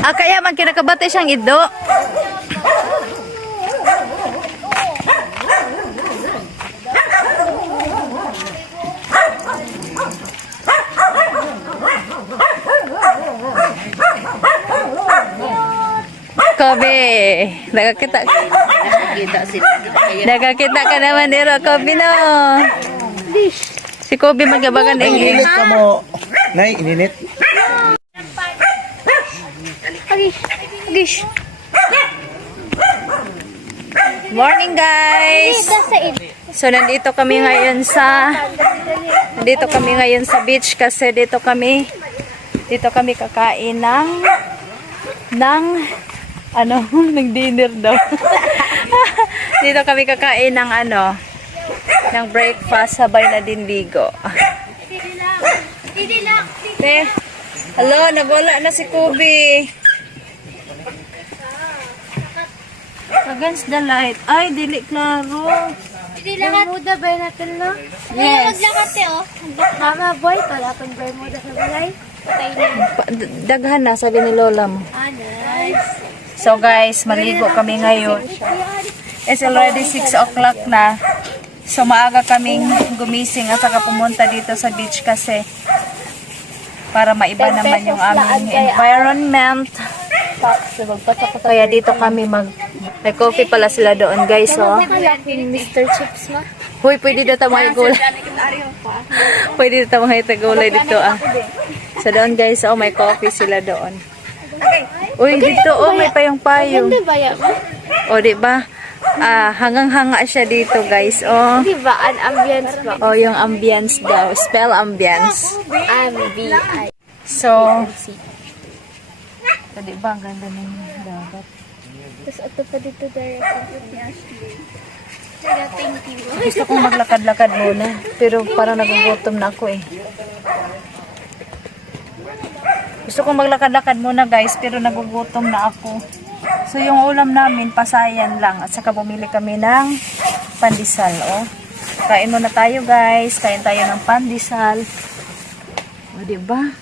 Ah, kaya man kinakabate siyang ido. Kobe, nakakita ka naman nero, Kobe no. Si Kobe magabagan ng Inilit ka mo. Nay, inilit. Gish. Morning guys. So nandito kami ngayon sa beach kasi dito kami kakain ng ano, nag-dinner daw. Dito kami kakain ng ng breakfast sabay na dinligo. Hello, nagwala na si Kobe. Against the light. Ay, dili klaro. Bermuda ba natin, no? Yes. Maglakad oh. Mama boy, wala pang bermuda sa balay. Patay na. Daghan na, sabi ni Lola mo. Ah, nice. So guys, maligo kami ngayon. It's already 6 o'clock na. So maaga kaming gumising at saka pumunta dito sa beach kasi para maiba naman yung aming environment. Kaya dito kami may coffee pala sila doon guys. Oh. Mr. Chips ma. Hoy, pwede dito tayo gulay. Pwede dito tayo gulay dito ah. So doon guys, oh may coffee sila doon. Uy, dito oh may payong-payong. Ganda ba yan? O, di ba? Hangang-hanga siya dito, guys. Oh. Di ba? An ambience ba? Oh, yung ambience daw. Spell ambience. M-B-I. So, di ba? Ang ganda ng dagat. Tapos ito pa dito direct ni Ashley. Thank you. Gusto kong maglakad-lakad muna. Pero parang nagugutom na ako eh. Gusto kong maglakad-lakad muna guys, pero nagugutom na ako. So yung ulam namin, pasayan lang. At saka bumili kami ng pandesal. Oh. Kain muna tayo guys. Kain tayo ng pandesal. O diba?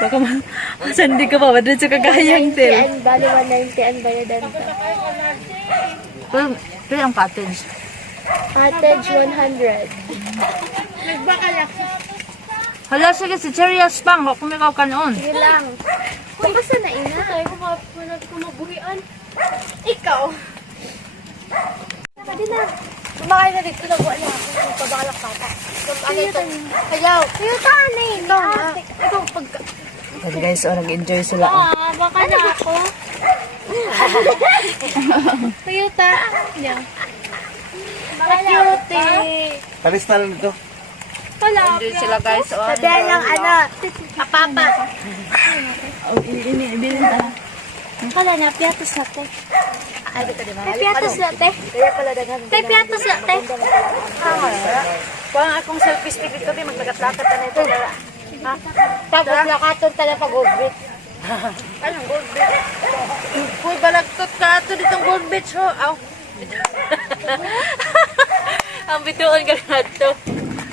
Baka masandi ka pa. Madrid sa kagayang til. And bali 190 ang bayadan ka. Pero ang cottage. Cottage 100. Hala, sige si Cherry's pang. Huwag kumikaw ka noon. Sige lang. Kung basta na ina, tayo kumabuhian. Ikaw. Pwede na. Kumakay na dito. Nagwa na ako. Pabalak papa. Ano ito? Ayaw. Toyota na eh. Ito pagka. Kasi guys, oh, nag-enjoy sila. Oh. Baka na ako. Toyota. Yeah. Cute eh. Palis na lang ito. Wala. Enjoy sila guys. Oh, Sabihan lang papa. Kala na, piatos natin. Ay, dito diba? Tay piatos natin. Kaya pala daghan. Tay piatos natin. Kung akong selfie stick dito, maglakat-lakat na ito. Tapos lakaton tayo pag-ubit. Anong gold beach? Uy, balagtot ka ito ditong gold beach, ho. Aw. Ang bituon ka na ito.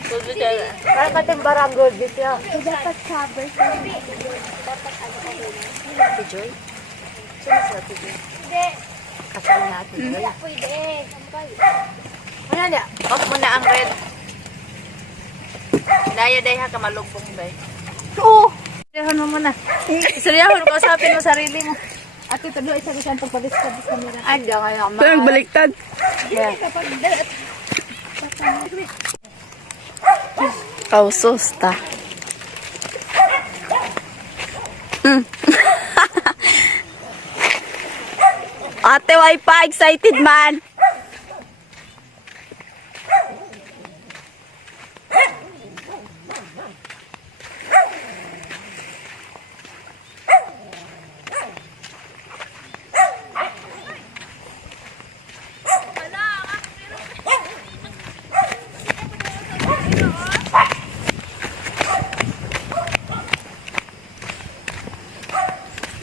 Gold beach, parang katimbarang gold beach, ha. Dapat cover. Dapat ano ka rin? Ate Joy? Sino si Ate Joy? Hindi. Kasal na Ate Joy? Pwede. Ano na? Off mo na ang red. Daya-daya ka malugbong, bay. Oo. Seryahan mo muna. Seryahan ko, usapin mo sarili mo. At ito doon, isa-isang pagpabis-pabis ka nila. Ay, di ako yung Ito yung baliktad. Yeah. Kausos ta. Ate, why pa excited man?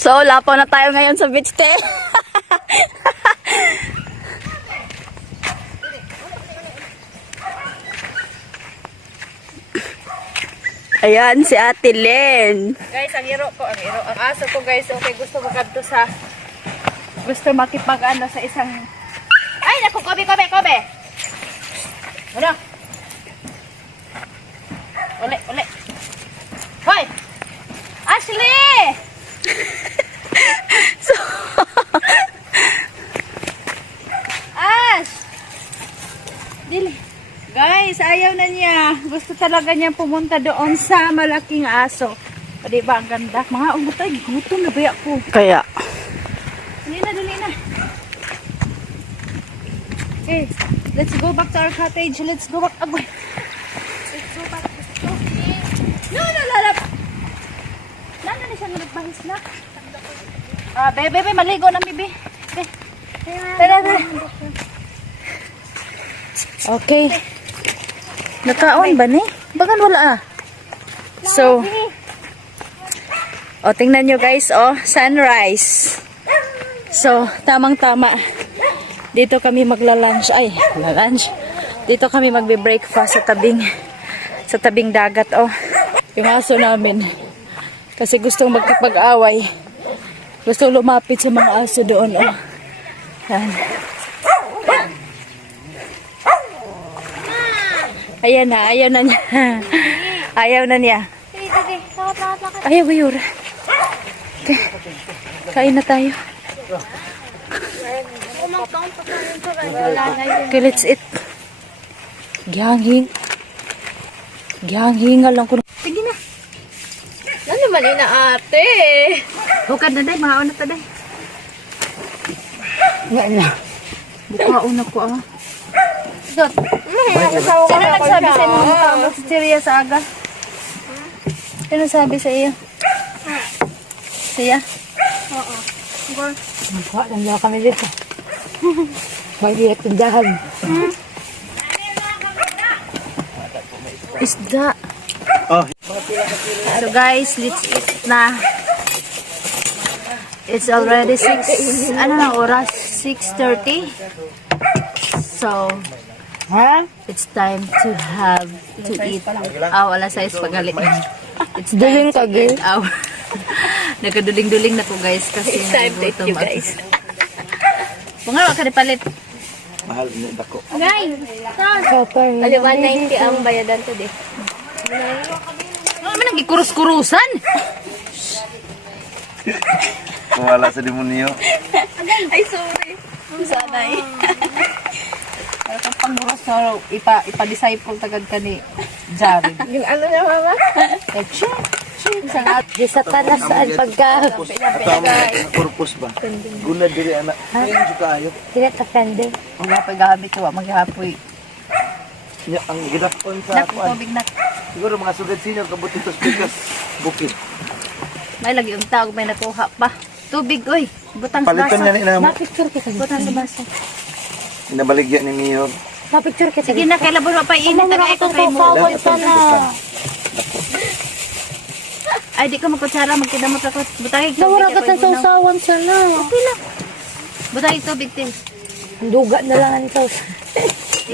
So, lapaw na tayo ngayon sa beach tail. Ayan, si Ate Len. Guys, ang aso ko guys, okay, gusto makadto sa, gusto makipag-ano sa isang, ay, naku, kobe. Ano? Uli. Hoy! Ashley! Ash! Dili. Guys, ayaw na niya. Gusto talaga niya pumunta doon sa malaking aso. O, diba, ang ganda. Mga umutay, gutom na ba ako? Kaya. Dali na. Okay, let's go back to our cottage. Let's go back. Agoy. Let's go back. No, lalap. Lalo na siya nagbahis na. Bebe, maligo na, bebe. Tara. Okay. Nakaon ba ni? Bagan wala So, tingnan nyo guys, sunrise. So, tamang-tama. Dito kami magla-lunch. Dito kami magbe-breakfast sa tabing dagat, Yung aso namin. Kasi gustong magkapag-away. Gustong lumapit sa mga aso doon, Yan. Ayan na, ayaw na niya. Ayaw na niya. Ayaw, Yura. Okay. Kain na tayo. Okay, let's eat. Gihanghingal lang ko. Sige na. Ano naman ina ate? Bukad na day, mga una ta day. Nga na. Bukaon ako, Dot. Sino nagsabi sa inyo mga si Cheria sa aga? Sino sabi sa iyo? Siya? Oo. Magkuha lang lang kami dito. May lihat tindahan. Isda. So guys, let's eat na. It's already 6, ano na oras? 6:30. So, it's time to eat. Wala sa pagali. It's time to eat. Nagkaduling-duling na ko guys kasi nagutom ako. Guys. Bunga ka palit. Mahal mo dako. Guys, ali 190 ang bayadan today. Ano man nagikurus-kurusan? Wala sa demonyo. Ay, sorry. Sanay. Pero kung pangburos na ipa-disciple tagad ka ni Jared. Yung ano na mama? Di sa tanas saan pagka. Purpose ba? Guna diri anak. Ayun sa kayo. Hindi ta pende. Kung gapoy gabi ko, maghapoy. Nya ang gidakon sa Nak, kuan. tubig na. Siguro mga sugat senior kabuti to speakers. Bukid. May lagi yung tawag, may nakuha pa. Tubig, oy. Butang sa Palitan baso. niya ni na Mapicture kita. Butang sa baso. inabaligya ni Mayor. Mapicture kita. Sige na, kailan mo pa init ang ito kay mo. Ay, di ko magkutsara, magkidamot ako. Butang tubig. Nawara ka ng sausawan sana. Okay lang. Butang tubig, tin. Duga na lang ang sausawan.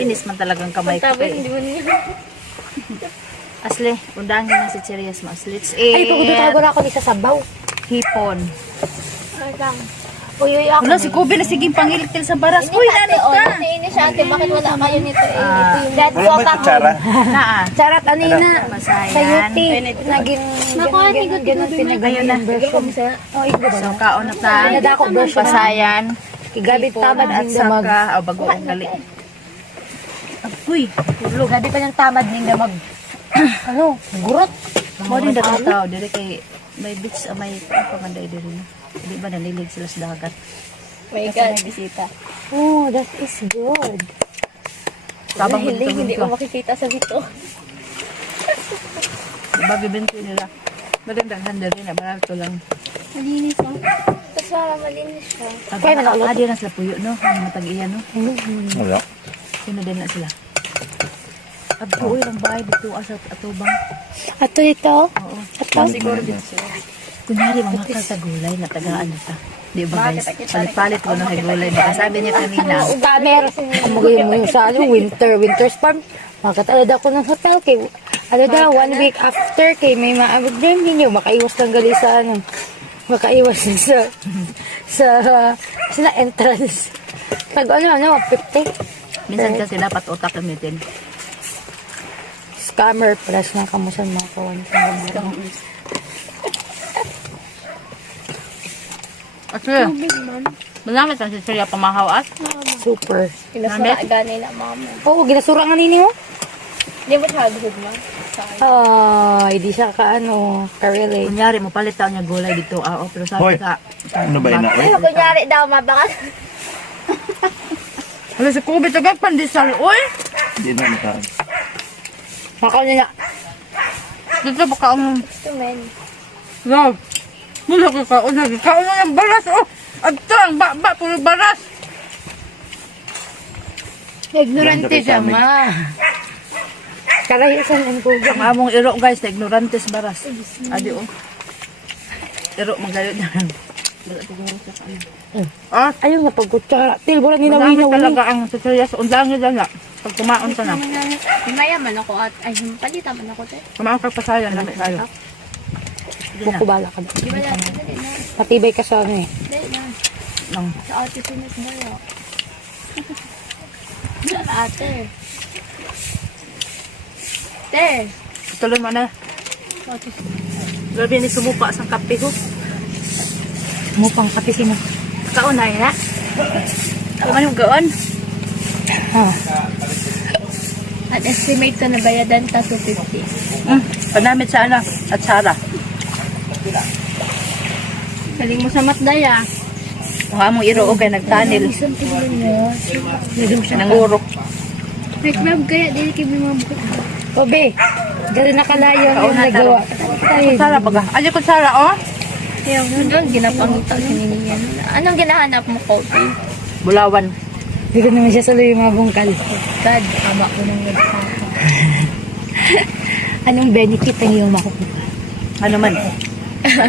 Inis man talagang kamay ko. Tapos hindi mo niya. Asli, undangin na si Cherias mas. Let's Ay, pagod eat tayo ako ni sa sabaw. hipon. Uy, ako. Wala, si Kobe na siging pangiliktil sa baras. Uy, nanot ka! Ini siya ate, bakit wala kayo nito? Ito yung Dad Wala ko may kutsara. Naa. Charat anina. Masayan. Sa UT. Naging ganun pinagayon version. Oh, ito So, kaon na ta. Nadako version. Pasayan. Igabit tamad At ning damag. saka, bago ang gali. Uy, Ulo, gabi pa niyang tamad ning damag. Ano? Gurot. mo din dato tao. Dili kay, may beach, may panganday diri. Di ba nalilig sila sa dagat? my God. Bisita. Oh, that is good. Tabang mo Hiling, hindi dito. ko makikita sa dito. Diba, bibento nila. Magandang handa rin. Barato lang. Malinis mo. Tapos mama, malinis siya. Kaya na nakulot. Di na sila puyo, no? Ang matag-iyan, no? Wala. Sino din na sila? At buoy lang bahay dito sa atubang. Ato ito. Oo. Ato. Siguro din sila. Kunyari, mamakal sa gulay na tagaan ta. Di ba guys? Palit-palit ko na kay gulay. Baka sabi niya kanina. Gamer. Amagay mo yung sa ano, winter farm. Makatalad ako ng hotel kay Ano daw, 1 week after kay may maabot din ninyo, makaiwas lang gali sa ano. Makaiwas sa entrance. Tag ano, 50. Minsan kasi dapat utak gamitin. Scammer plus na kamusan mga kawan. At sir, malamit ang si Surya pamahawas. Super. Pinasura gani na mama. Oo, ginasura nga nini mo. Di mo siya good man. Ay, di siya ka-relate. Kunyari, mapalit tayo niya gulay dito. Pero Hoy, sabi ka, ano ba yun na? Ay, kunyari daw, mabakas. hala si Kobe, tagag pandesal, uy! Hindi na nataan. Makaw nila. Dito baka Ito, men. love. Mula ka kaon na yung baras, oh! Agtang, ba, puro baras! Ignorante siya, ma. Kalahisan ang kuya. Ang among iro, guys, na ignorantes baras. Adi, oh. Iro, magalit na. Ah, Ayun na pagkutsara. Til, wala nila marami winaw. talaga ang tutorials. Undang nyo dyan, pag kumaon ka na. Mayaman ako at, ay, palita man ako, te. Kumaon ka pa sayan, laki tayo. Bukubala ka na. Di ba lang, dali na. Matibay ka sa ano eh. Dali na. Nang, Sa ate Pinas na yun. Sa ate. Te. tuloy mo na. Grabe ni sumupa sa kape ko. Mupang kape sino. Kaunay na. Kung anong gaon? Ah. At estimate ko na bayadan ta 250. Panamit sa anak at Sara. Galing mo sa matdaya. Ang among iro, okay, nagtanil. Isang tignan mo. Nangurok. May crab kaya, dili kayo mga bukod. Obe, gano'n nakalayo ang Kauna, nagawa. Ay, Sara baga. Ano ko Sara, oh? Kaya doon, ginapangita kanina yan. Anong ginahanap mo, Kobe? Bulawan. hindi ko naman siya salo yung mga bungkal. God, ama ko nang nagpapa. Anong benefit ang iyong makukuha? Ano man?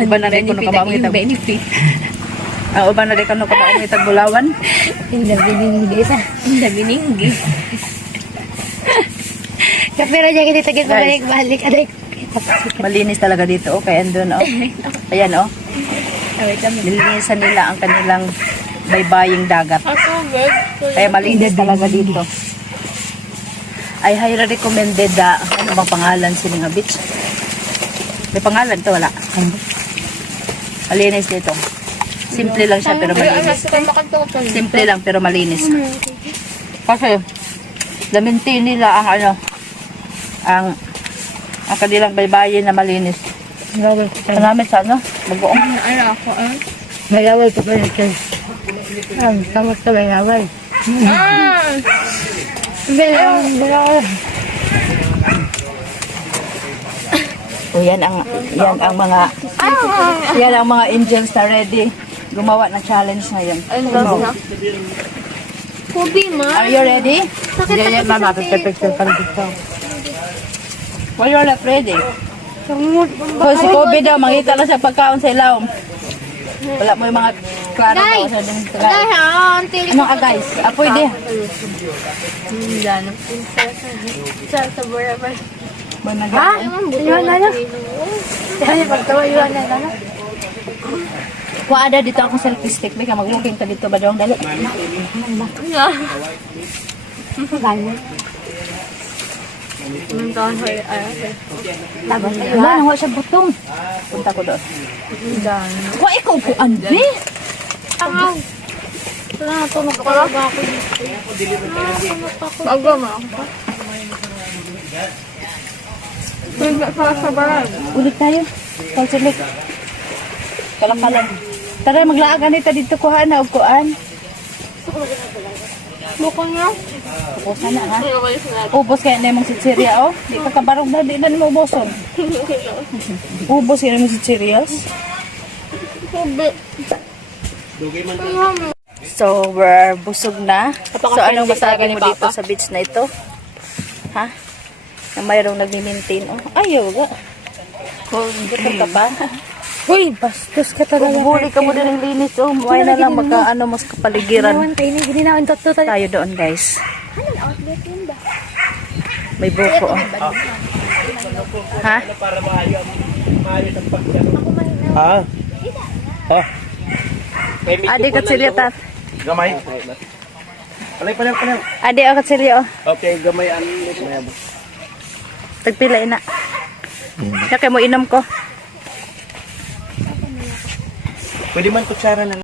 Uban na rin ko nung kamamit ang benefit. uban na rin ko nung kamamit ang bulawan. Hindi, hindi isa. Hindi, bininggi. Kapira niya kinitagin Guys. balik. Aday. Malinis talaga dito, oh. Kaya andun, oh. Ayan, oh. Wait lang. Nilinisan nila ang kanilang baybaying dagat. Ako, good. Kaya malinis talaga dito. I highly recommended ano bang pangalan Silinga Beach? May pangalan to, wala. Malinis dito. Simple lang siya pero malinis. Simple lang pero malinis. Kasi lamintin nila ang ano ang kanilang baybayin na malinis. Marami sa ano? Bagoong. Ano ako, ah? Mayaway ka pa rin siya. Kamot ka mayaway. O yan ang mga angels na ready gumawa ng challenge ngayon. Kobe, ma. Are you ready? Yeah, mama, picture ka dito. Why you're not ready? Oh, si Kobe daw, mangita lang sa pagkaon sa ilaw. Wala mo yung mga klaro daw sa dun sa guys. Until Ano ka guys? Pwede. sa Borabar. Ha? Iwan na na. Yan, pagtawa, iwan na na. Kuha ada dito akong selfie stick. Bika, mag-walking ka dito ba daw? Dali. Wala, nawa siya butong. Punta ko doon. Kuha ikaw po, Andre. Tangaw. Wala na ito, magkakalaga ako dito. Bago mo. Ulit tayo. Kalsilik. Kalakalan. Tara, maglaagan ito dito. Kuha na o kuhaan. Bukong nga. Ubusan na ha. Ubos kaya na yung sitsirya oh. Di ka kabarog na. Di na mo uboson. Ubos kaya na yung sitsirias. Kobe. So, we're busog na. So, anong masabi mo dito sa beach na ito? Ha? Na mayroong nag-maintain. Oh, ayaw ga. Gutom ka pa. Uy, bastos ka talaga. Huli ka mo din ng linis. Oh, may na lang magka-ano mas kapaligiran. Ginawan tayo na, gininawan to tayo. Tayo doon guys. Anong outlet yun ba? May buko oh. Ha? Ah. Oh. Adi katsilyo tat. Gamay. Palay. Adi o katsilyo. Okay, gamay ang gamay. Tagpila ina. Kaya mo inom ko. Pwede man kutsara lang.